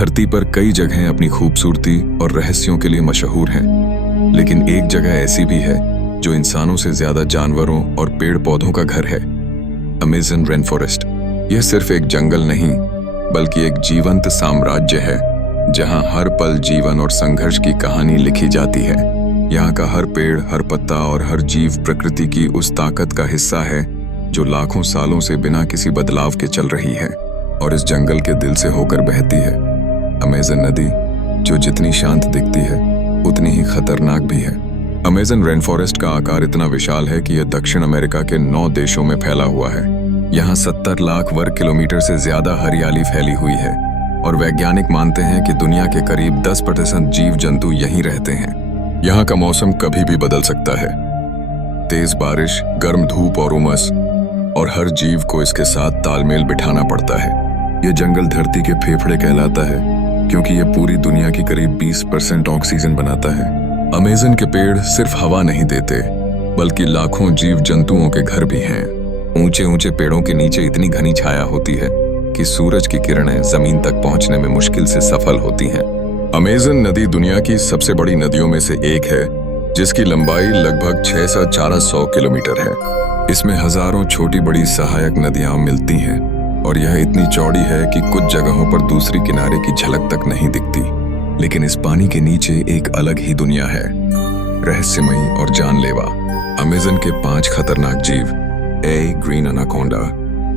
धरती पर कई जगहें अपनी खूबसूरती और रहस्यों के लिए मशहूर हैं, लेकिन एक जगह ऐसी भी है जो इंसानों से ज्यादा जानवरों और पेड़ पौधों का घर है, अमेज़न रेन फॉरेस्ट। यह सिर्फ एक जंगल नहीं, बल्कि एक जीवंत साम्राज्य है, जहां हर पल जीवन और संघर्ष की कहानी लिखी जाती है। यहाँ का हर पेड़, हर पत्ता और हर जीव प्रकृति की उस ताकत का हिस्सा है जो लाखों सालों से बिना किसी बदलाव के चल रही है और इस जंगल के दिल से होकर बहती है। अमेज़न नदी, जो जितनी शांत दिखती है उतनी ही खतरनाक भी है। अमेज़न रेन फॉरेस्ट का आकार इतना विशाल है कि यह दक्षिण अमेरिका के 9 देशों में फैला हुआ है। यहाँ 70 लाख वर्ग किलोमीटर से ज्यादा हरियाली फैली हुई है और वैज्ञानिक मानते हैं कि दुनिया के करीब 10% जीव जंतु यहीं रहते हैं। यहाँ का मौसम कभी भी बदल सकता है, तेज बारिश, गर्म धूप और उमस, और हर जीव को इसके साथ तालमेल बिठाना पड़ता है। यह जंगल धरती के फेफड़े कहलाता है, क्योंकि यह पूरी दुनिया की करीब 20% ऑक्सीजन बनाता है। अमेज़न के पेड़ सिर्फ हवा नहीं देते, बल्कि लाखों जीव जंतुओं के घर भी हैं। ऊंचे ऊंचे पेड़ों के नीचे इतनी घनी छाया होती है कि सूरज की किरणें जमीन तक पहुंचने में मुश्किल से सफल होती हैं। अमेज़न नदी दुनिया की सबसे बड़ी नदियों में से एक है, जिसकी लंबाई लगभग 6,400 किलोमीटर है। इसमें हजारों छोटी बड़ी सहायक नदियां मिलती हैं और यह इतनी चौड़ी है कि कुछ जगहों पर दूसरी किनारे की झलक तक नहीं दिखती। लेकिन इस पानी के नीचे एक अलग ही दुनिया है, रहस्यमयी और जानलेवा। अमेज़न के 5 खतरनाक जीव। ग्रीन एनाकोंडा,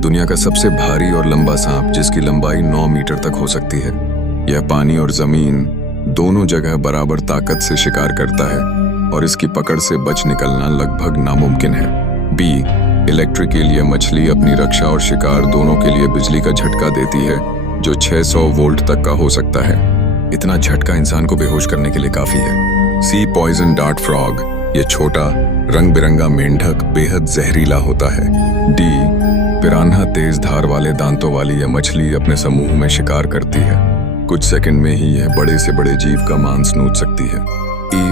दुनिया का सबसे भारी और लंबा सांप, जिसकी लंबाई 9 मीटर तक हो सकती है। यह पानी और जमीन दोनों जगह बराबर ताकत से शिकार करता है और इसकी पकड़ से बच निकलना लगभग नामुमकिन है। इलेक्ट्रिकल, यह मछली अपनी रक्षा और शिकार दोनों के लिए बिजली का झटका देती है, जो 600 वोल्ट तक का हो सकता है। इतना झटका इंसान को बेहोश करने के लिए काफी है। सी पॉइजन डार्ट फ्रॉग, यह छोटा रंग बिरंगा मेंढक बेहद जहरीला होता है। पिरान्हा, तेज धार वाले दांतों वाली यह मछली अपने समूह में शिकार करती है। कुछ सेकंड में ही यह बड़े से बड़े जीव का मांस नोच सकती है।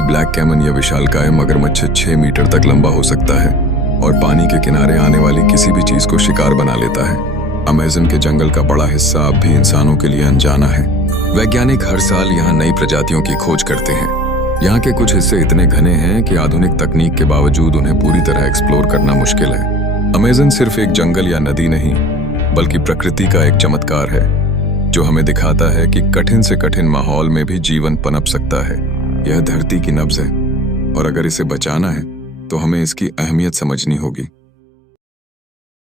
ब्लैक कैमन, यह विशालकाय मगरमच्छ 6 मीटर तक लंबा हो सकता है और पानी के किनारे आने वाली किसी भी चीज को शिकार बना लेता है। अमेज़न के जंगल का बड़ा हिस्सा अब भी इंसानों के लिए अनजाना है। वैज्ञानिक हर साल यहाँ नई प्रजातियों की खोज करते हैं। यहाँ के कुछ हिस्से इतने घने हैं कि आधुनिक तकनीक के बावजूद उन्हें पूरी तरह एक्सप्लोर करना मुश्किल है। अमेज़न सिर्फ एक जंगल या नदी नहीं, बल्कि प्रकृति का एक चमत्कार है, जो हमें दिखाता है कि कठिन से कठिन माहौल में भी जीवन पनप सकता है। यह धरती की नब्ज है और अगर इसे बचाना है तो हमें इसकी अहमियत समझनी होगी।